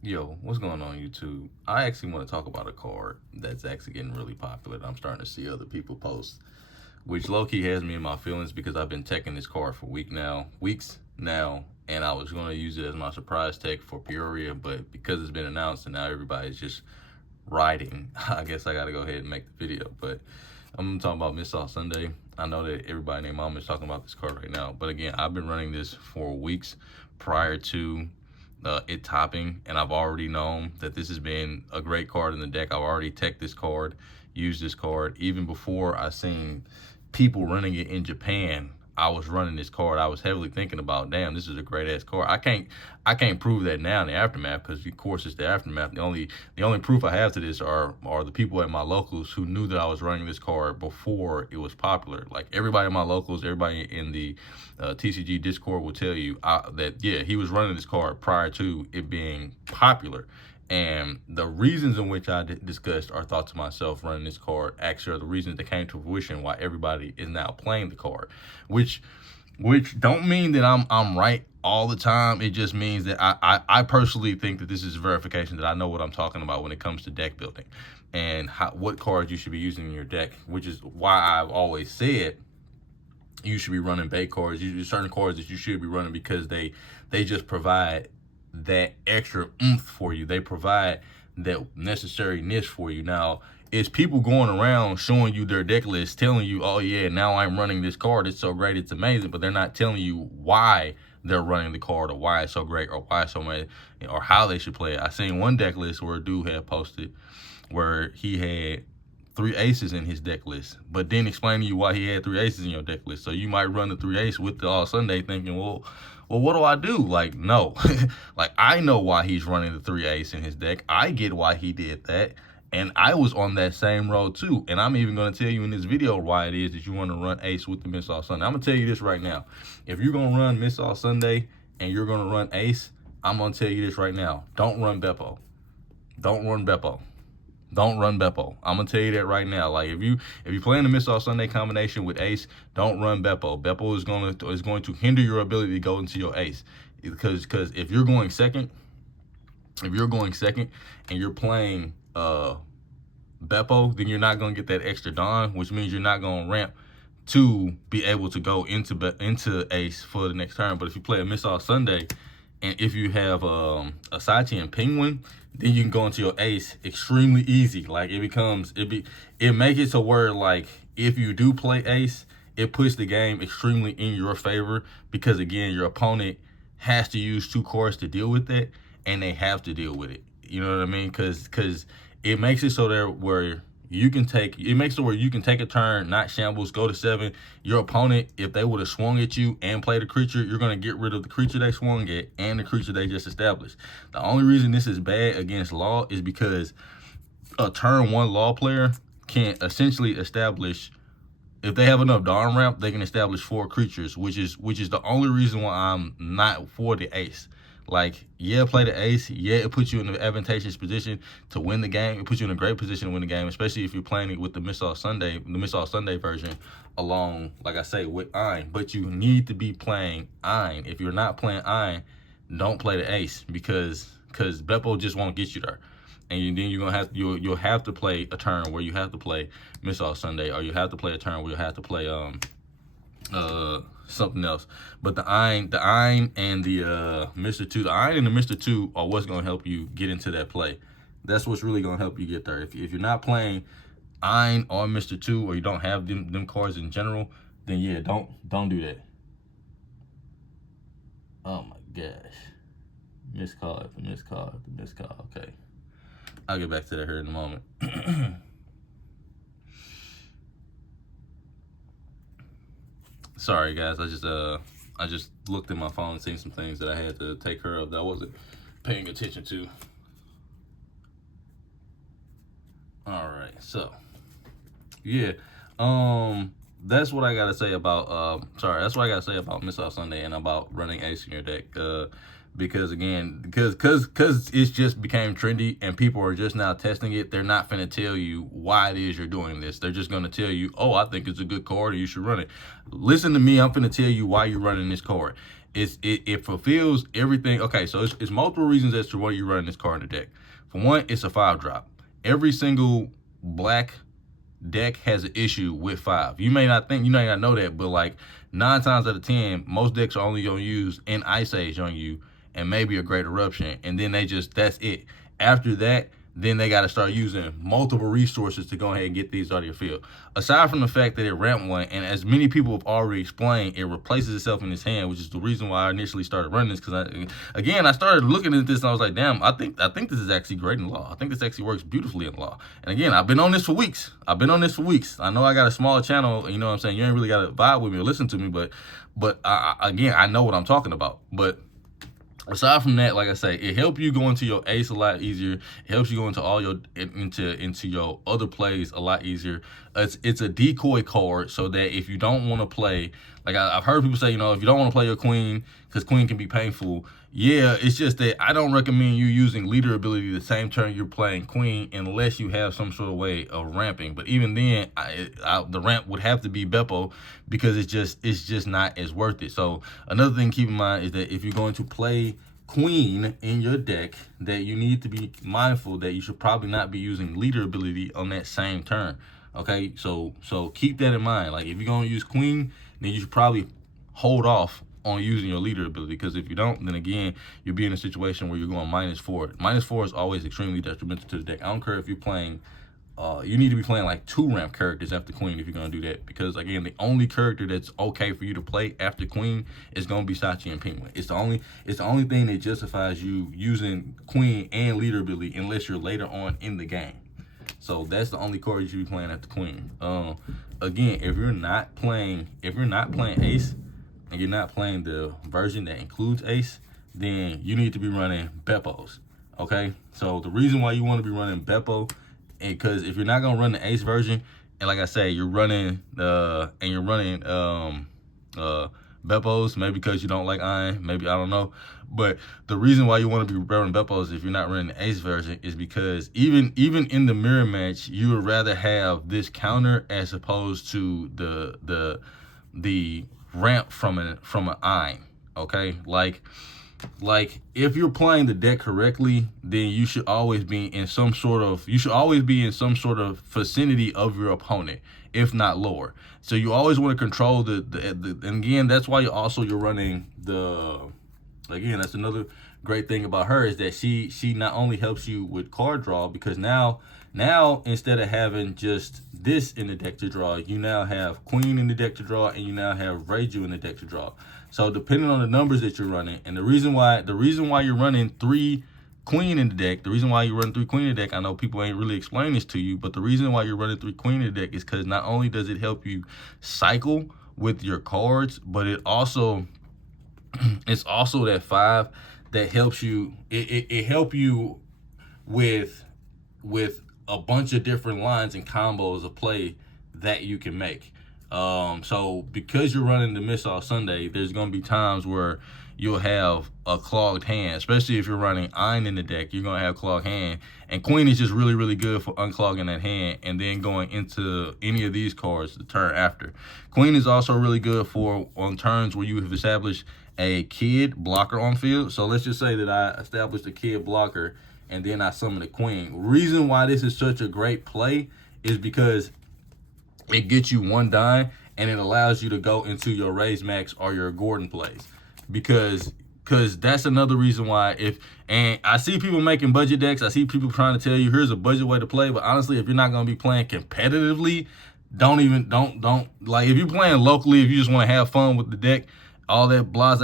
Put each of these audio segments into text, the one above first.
Yo, what's going on YouTube? I actually want to talk about a card that's actually getting really popular that I'm starting to see other people post, which low-key has me in my feelings because I've been teching this card for weeks now, and I was going to use it as my surprise tech for Peoria, but because it's been announced and now everybody's just riding, I guess I got to go ahead and make the video. But I'm talking about Miss All Sunday. I know that everybody and their mom is talking about this card right now, but again, I've been running this for weeks prior to it topping, and I've already known that this has been a great card in the deck. I've already teched this card, used this card even before I seen people running it in Japan. I was running this card. I was heavily thinking about, damn, this is a great ass card. I can't prove that now in the aftermath because of course it's the aftermath. The only proof I have to this are the people at my locals who knew that I was running this card before it was popular. Like everybody in my locals, everybody in the TCG Discord will tell you that yeah, he was running this card prior to it being popular. And the reasons in which I discussed or thought to myself running this card actually are the reasons that came to fruition why everybody is now playing the card, which don't mean that I'm right all the time. It just means that I personally think that this is verification that I know what I'm talking about when it comes to deck building and what cards you should be using in your deck, which is why I've always said you should be running bait cards. There's certain cards that you should be running because they just provide that extra oomph for you. They provide that necessary niche for you. Now, it's people going around showing you their deck list, telling you, oh yeah, now I'm running this card. It's so great, it's amazing, but they're not telling you why they're running the card or why it's so great or why it's so amazing or how they should play it. I seen one deck list where a dude had posted where he had three aces in his deck list, but then explain to you why he had three aces in your deck list. So you might run the three ace with the All Sunday thinking, well, what do I do? Like, no, like I know why he's running the three ace in his deck. I get why he did that. And I was on that same road too. And I'm even going to tell you in this video why it is that you want to run ace with the Miss All Sunday. I'm going to tell you this right now. If you're going to run Miss All Sunday and you're going to run ace, I'm going to tell you this right now. Don't run Beppo. Don't run Beppo. Don't run Beppo. I'm gonna tell you that right now. Like if you play in the Miss All Sunday combination with Ace, don't run Beppo. Beppo is going to hinder your ability to go into your Ace, because if you're going second, and you're playing Beppo, then you're not gonna get that extra Dawn, which means you're not gonna ramp to be able to go into Ace for the next turn. But if you play a Miss All Sunday, and if you have a Sachi and Penguin, then you can go into your ace extremely easy. Like it makes it to where like if you do play ace, it puts the game extremely in your favor because again, your opponent has to use two cards to deal with it, and they have to deal with it. You know what I mean? Because it makes it so there where it makes it where you can take a turn, not shambles, go to 7. Your opponent, if they would have swung at you and played a creature, you're going to get rid of the creature they swung at and the creature they just established. The only reason this is bad against Law is because a turn 1 Law player can essentially establish, if they have enough Dawn Ramp, they can establish 4 creatures, which is the only reason why I'm not for the ace. Like, yeah, play the ace. Yeah, it puts you in an advantageous position to win the game. It puts you in a great position to win the game, especially if you're playing it with the Miss All Sunday version along, like I say, with Ein. But you need to be playing Ein. If you're not playing Ein, don't play the ace because Beppo just won't get you there. And then you'll have to play a turn where you have to play Miss All Sunday, or you have to play a turn where you have to play something else. But the Ein and the Mr. 2, the Ein and the Mr. 2 are what's gonna help you get into that play. That's what's really gonna help you get there. If you're not playing Ein or Mr. 2, or you don't have them cards in general, then yeah, don't do that. Oh my gosh. Missed call. Okay. I'll get back to that here in a moment. Sorry guys, I just looked at my phone and seen some things that I had to take care of that I wasn't paying attention to. All right, so yeah, that's what I gotta say about that's what I gotta say about Miss All Sunday and about running ace in your deck. Because it's just became trendy and people are just now testing it. They're not finna tell you why it is you're doing this. They're just gonna tell you, oh, I think it's a good card and you should run it. Listen to me, I'm finna tell you why you're running this card. it fulfills everything. Okay, so it's multiple reasons as to why you're running this card in the deck. For one, it's a 5-drop. Every single black deck has an issue with 5. You may not know that, but like 9 times out of 10, most decks are only gonna use an Ice Age on you and maybe a Great Eruption, and then that's it. After that, then they got to start using multiple resources to go ahead and get these out of your field. Aside from the fact that it ramp one, and as many people have already explained, it replaces itself in his hand, which is the reason why I initially started running this. Because I started looking at this and I was like, damn, I think this is actually great in law. I think this actually works beautifully in law. And again, I've been on this for weeks. I know I got a small channel. You know what I'm saying? You ain't really got to vibe with me or listen to me, but again, I know what I'm talking about. But aside from that, like I say, it helps you go into your ace a lot easier. It helps you go into all your into your other plays a lot easier. It's a decoy card so that if you don't want to play, like I've heard people say, if you don't want to play your queen because queen can be painful. Yeah, it's just that I don't recommend you using leader ability the same turn you're playing queen unless you have some sort of way of ramping. But even then, the ramp would have to be Beppo because it's just not as worth it. So another thing to keep in mind is that if you're going to play queen in your deck, that you need to be mindful that you should probably not be using leader ability on that same turn. Okay, so keep that in mind. Like if you're gonna use queen, then you should probably hold off on using your leader ability, because if you don't, then again, you'll be in a situation where you're going -4. -4 is always extremely detrimental to the deck. I don't care if you're playing, you need to be playing like 2 ramp characters after queen if you're going to do that, because again, the only character that's okay for you to play after queen is going to be Sachi and Penguin. It's the only thing that justifies you using queen and leader ability unless you're later on in the game. So that's the only card you should be playing after queen. Again, if you're not playing ace and you're not playing the version that includes ace, then you need to be running Beppos. Okay, so the reason why you want to be running Beppo, because if you're not gonna run the ace version, and like I say, you're running Beppos, maybe because you don't like iron, maybe, I don't know. But the reason why you want to be running Beppos if you're not running the ace version is because even in the mirror match, you would rather have this counter as opposed to the ramp from an iron. Okay, like if you're playing the deck correctly, then you should always be in some sort of vicinity of your opponent, if not lower. So you always want to control the and again, that's why you're running again, that's another great thing about her, is that she not only helps you with card draw, because now instead of having just this in the deck to draw, you now have queen in the deck to draw, and you now have Reiju in the deck to draw. So depending on the numbers that you're running, and the reason why you're running 3 queen in the deck, I know people ain't really explained this to you, but the reason why you're running 3 queen in the deck is because not only does it help you cycle with your cards, but it's also that 5 that helps you. It help you with a bunch of different lines and combos of play that you can make. So because you're running the Miss All Sunday, there's going to be times where you'll have a clogged hand, especially if you're running iron in the deck. You're going to have clogged hand, and queen is just really, really good for unclogging that hand and then going into any of these cards the turn after. Queen is also really good for on turns where you have established a kid blocker on field. So let's just say that I established a kid blocker and then I summon the queen. Reason why this is such a great play is because it gets you 1 die, and it allows you to go into your Raise Max or your Gordon plays. Because that's another reason why and I see people making budget decks. I see people trying to tell you, here's a budget way to play. But honestly, if you're not going to be playing competitively, don't like, if you're playing locally, if you just want to have fun with the deck, all that blase,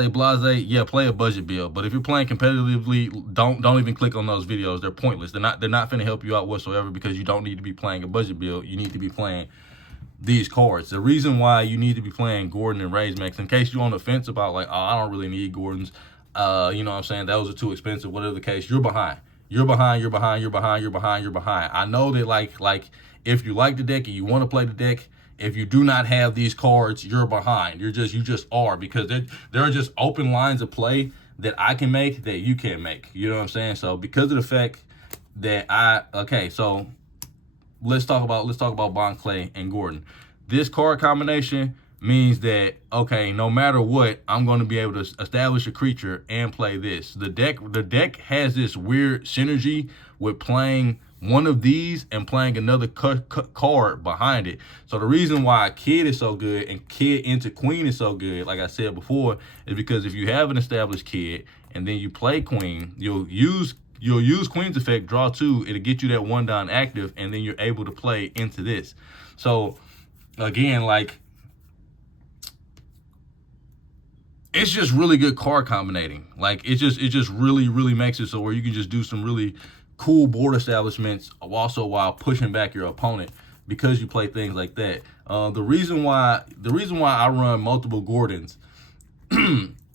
yeah, play a budget build. But if you're playing competitively, don't even click on those videos. They're pointless. They're not finna help you out whatsoever, because you don't need to be playing a budget build. You need to be playing these cards. The reason why you need to be playing Gordon and Raise Max, in case you're on the fence about like, oh, I don't really need Gordons, you know what I'm saying, those are too expensive, whatever the case, you're behind. I know that like if you like the deck and you want to play the deck, if you do not have these cards, you're behind. You just are, because there are just open lines of play that I can make that you can't make. You know what I'm saying? So because of the fact that so let's talk about Bon Clay and Gordon. This card combination means that, okay, no matter what, I'm going to be able to establish a creature and play this. The deck has this weird synergy with playing one of these and playing another card behind it. So the reason why Kid is so good and Kid into Queen is so good, like I said before, is because if you have an established Kid and then you play Queen, you'll use Queen's effect, draw 2, it'll get you that 1-Don active, and then you're able to play into this. So again, like, it's just really good card combinating. Like, it just really makes it so where you can just do some really cool board establishments also while pushing back your opponent, because you play things like that. The reason why I run multiple Gordons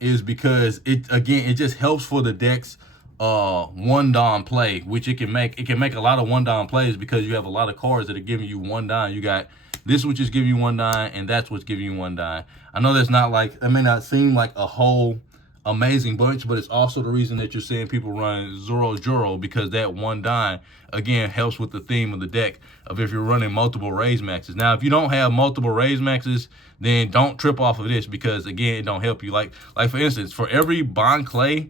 is because it just helps for the deck's 1-Don play, which it can make a lot of 1-Don plays because you have a lot of cards that are giving you 1-Don. You got this, which is giving you 1-Don, and that's what's giving you 1-Don. I know that's not like, it may not seem like a whole amazing bunch, but it's also the reason that you're seeing people run Zoro, because that 1-Don again helps with the theme of the deck of if you're running multiple raise maxes. Now, if you don't have multiple raise maxes, then don't trip off of this, because again, it don't help you. Like for instance, for every Bon Clay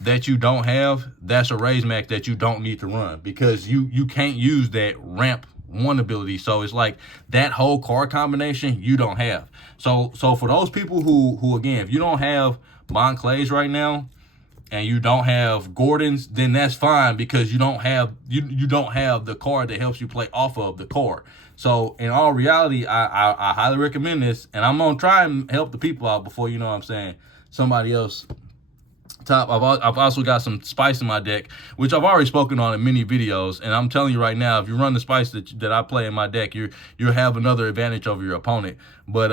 that you don't have, that's a raise max that you don't need to run, because you can't use that ramp 1 ability. So it's like that whole card combination you don't have. So for those people who again, if you don't have Bon Clays right now and you don't have Gordons, then that's fine, because you don't have the card that helps you play off of the card. So in all reality, I highly recommend this, and I'm gonna try and help the people out before, you know what I'm saying, somebody else top. I've also got some spice in my deck, which I've already spoken on in many videos, and I'm telling you right now, if you run the spice that I play in my deck, you'll have another advantage over your opponent. But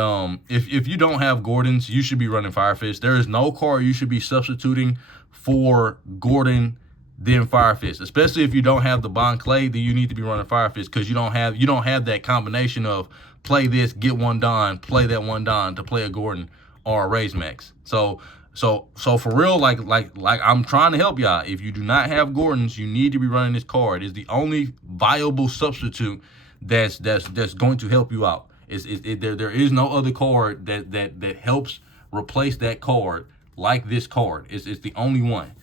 if you don't have Gordons, you should be running Fire Fist. There is no card you should be substituting for Gordon than Fire Fist, especially if you don't have the Bon Clay. Then you need to be running Fire Fist, because you don't have that combination of play this, get 1-Don, play that 1-Don to play a Gordon or a raise max. So for real, like I'm trying to help y'all. If you do not have Gordons, you need to be running this card. It's the only viable substitute that's going to help you out. There is no other card that helps replace that card like this card. It's the only one.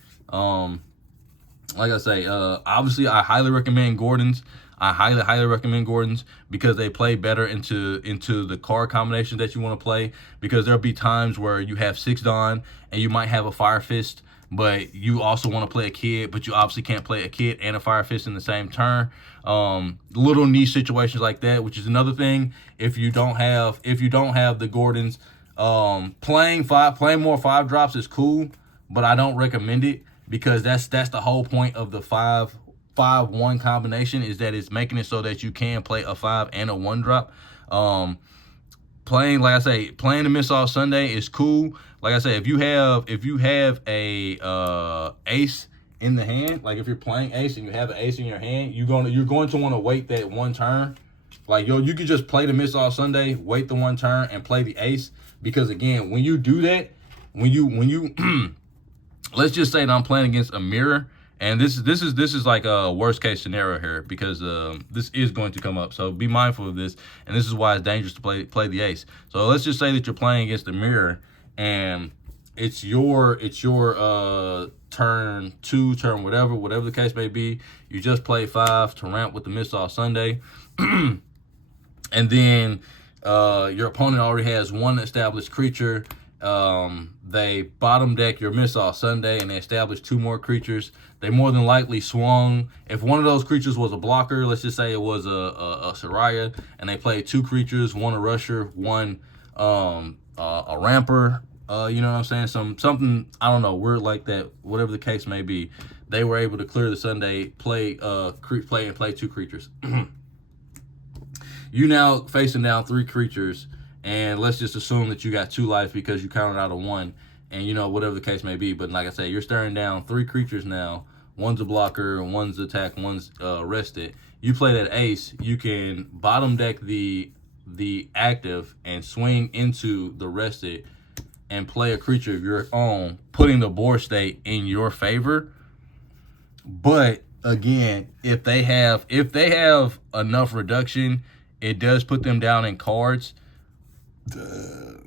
Like I say, obviously I highly recommend Gordons. I highly recommend Gordons because they play better into the card combination that you want to play, because there'll be times where you have 6-Don and you might have a Fire Fist, but you also want to play a Kid, but you obviously can't play a Kid and a Fire Fist in the same turn. Little niche situations like that, which is another thing. If you don't have the Gordons, playing more 5-drops is cool, but I don't recommend it, because that's the whole point of the 5-1 combination, is that it's making it so that you can play a 5 and a 1-drop. Playing, like I say, playing the Miss All Sunday is cool. Like I say, if you have a ace in the hand, like if you're playing ace and you have an ace in your hand, you're going to want to wait that 1 turn. Like, you could just play the Miss All Sunday, wait the 1 turn, and play the ace, because again, when you do that, when you let's just say that I'm playing against a mirror. And this is like a worst case scenario here, because this is going to come up. So be mindful of this, and this is why it's dangerous to play the ace. So let's just say that you're playing against the mirror, and it's your turn 2, turn whatever the case may be. You just play 5 to ramp with the Miss All Sunday, and then your opponent already has 1 established creature. They bottom deck your Miss All Sunday, and they establish 2 more creatures. They more than likely swung. If one of those creatures was a blocker, let's just say it was a Soraya, and they played 2 creatures, 1 a rusher, 1 a ramper. You know what I'm saying? Something, I don't know, weird like that. Whatever the case may be, they were able to clear the Sunday, play 2 creatures. You now facing down 3 creatures. And let's just assume that you got 2 life because you counted out a 1, and you know, whatever the case may be. But like I say, you're staring down 3 creatures now. 1's a blocker, 1's attack, 1's rested. You play that ace, you can bottom deck the active and swing into the rested and play a creature of your own, putting the board state in your favor. But again, if they have enough reduction, it does put them down in cards.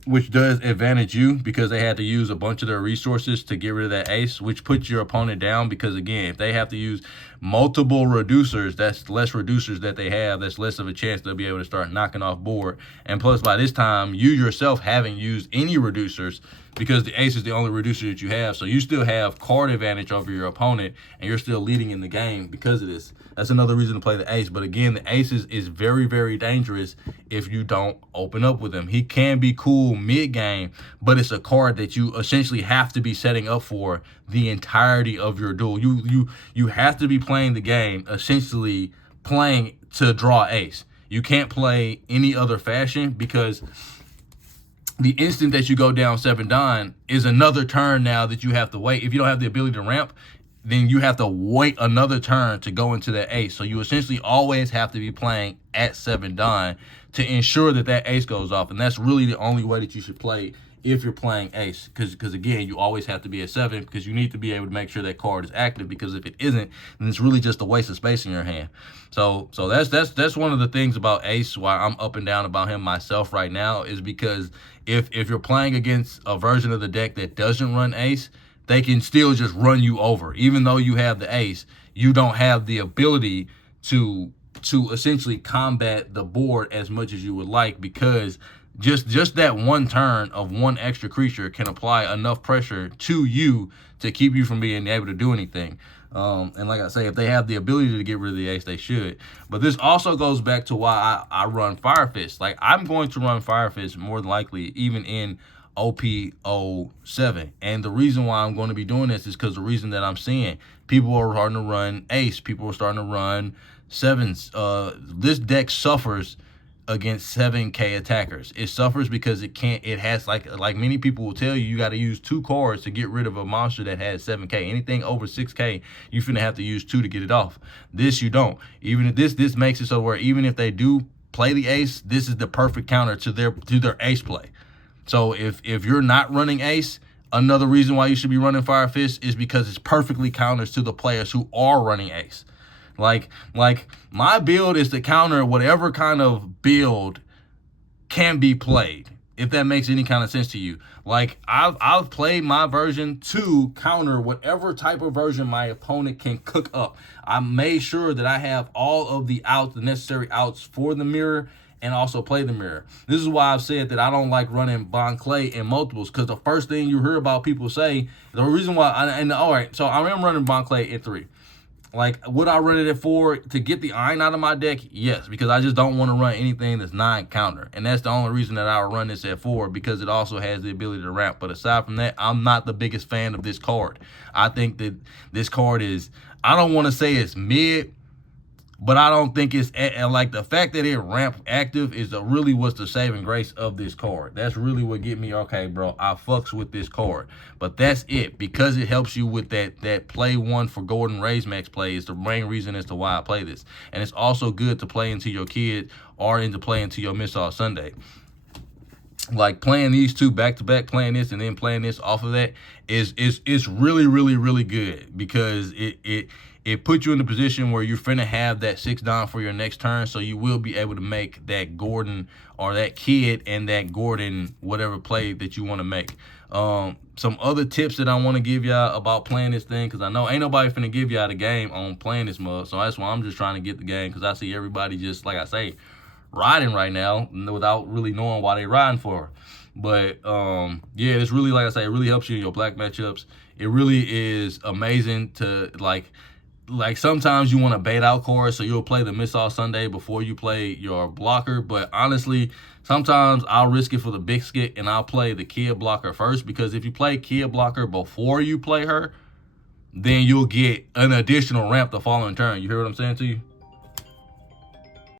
which does advantage you because they had to use a bunch of their resources to get rid of that ace, which puts your opponent down because, again, if they have to use multiple reducers, that's less reducers that they have, that's less of a chance they'll be able to start knocking off board. And plus, by this time, you yourself haven't used any reducers because the ace is the only reducer that you have, so you still have card advantage over your opponent, and you're still leading in the game because of this. That's another reason to play the ace. But again, the ace is very, very dangerous if you don't open up with him. He can be cool mid-game, but it's a card that you essentially have to be setting up for the entirety of your duel. You have to be playing the game, essentially playing to draw ace. You can't play any other fashion because the instant that you go down 7-Don is another turn now that you have to wait. If you don't have the ability to ramp, then you have to wait another turn to go into that ace. So you essentially always have to be playing at 7-Don to ensure that that ace goes off. And that's really the only way that you should play if you're playing ace. Because again, you always have to be at 7 because you need to be able to make sure that card is active, because if it isn't, then it's really just a waste of space in your hand. So that's one of the things about ace, why I'm up and down about him myself right now, is because if you're playing against a version of the deck that doesn't run ace, they can still just run you over. Even though you have the ace, you don't have the ability to essentially combat the board as much as you would like, because just that one turn of one extra creature can apply enough pressure to you to keep you from being able to do anything. And like I say, if they have the ability to get rid of the ace, they should. But this also goes back to why I run Fire Fist. Like, I'm going to run Fire Fist more than likely even in OP07. And the reason why I'm going to be doing this is because the reason that I'm seeing people are starting to run ace, people are starting to run sevens. This deck suffers against 7K attackers. It suffers because it has, like many people will tell you, you got to use 2 cards to get rid of a monster that has 7K. Anything over 6K, you finna have to use 2 to get it off. This you don't. Even if this makes it so where even if they do play the ace, this is the perfect counter to their ace play. So if you're not running ace, another reason why you should be running Fire Fist is because it's perfectly counters to the players who are running ace. Like my build is to counter whatever kind of build can be played, if that makes any kind of sense to you. Like, I've played my version to counter whatever type of version my opponent can cook up. I made sure that I have all of the necessary outs for the mirror, and also play the mirror. This is why I've said that I don't like running Bon Clay in multiples, because the first thing you hear about people say, the reason why, all right, so I am running Bon Clay in 3. Like, would I run it at 4 to get the iron out of my deck? Yes, because I just don't want to run anything that's 9 counter. And that's the only reason that I would run this at 4, because it also has the ability to ramp. But aside from that, I'm not the biggest fan of this card. I think that this card is, I don't want to say it's mid, but I don't think it's, like, the fact that it ramp active is really what's the saving grace of this card. That's really what get me, okay, bro, I fucks with this card. But that's it, because it helps you with that play 1 for Gordon Raise Max play is the main reason as to why I play this. And it's also good to play into your kid or to play into your Miss All Sunday. Like, playing these 2 back-to-back, playing this and then playing this off of that is really, really, really good, because it puts you in a position where you're finna have that 6-Don for your next turn, so you will be able to make that Gordon or that kid and that Gordon whatever play that you want to make. Some other tips that I want to give y'all about playing this thing, because I know ain't nobody finna give y'all the game on playing this mug, so that's why I'm just trying to get the game, because I see everybody just, like I say, riding right now without really knowing why they riding for. But yeah, it's really, like I say, it really helps you in your black matchups. It really is amazing to, like sometimes you want to bait out cards, so you'll play the Miss All Sunday before you play your blocker. But honestly, sometimes I'll risk it for the biscuit and I'll play the kid blocker first, because if you play kid blocker before you play her, then you'll get an additional ramp the following turn. You hear what I'm saying to you?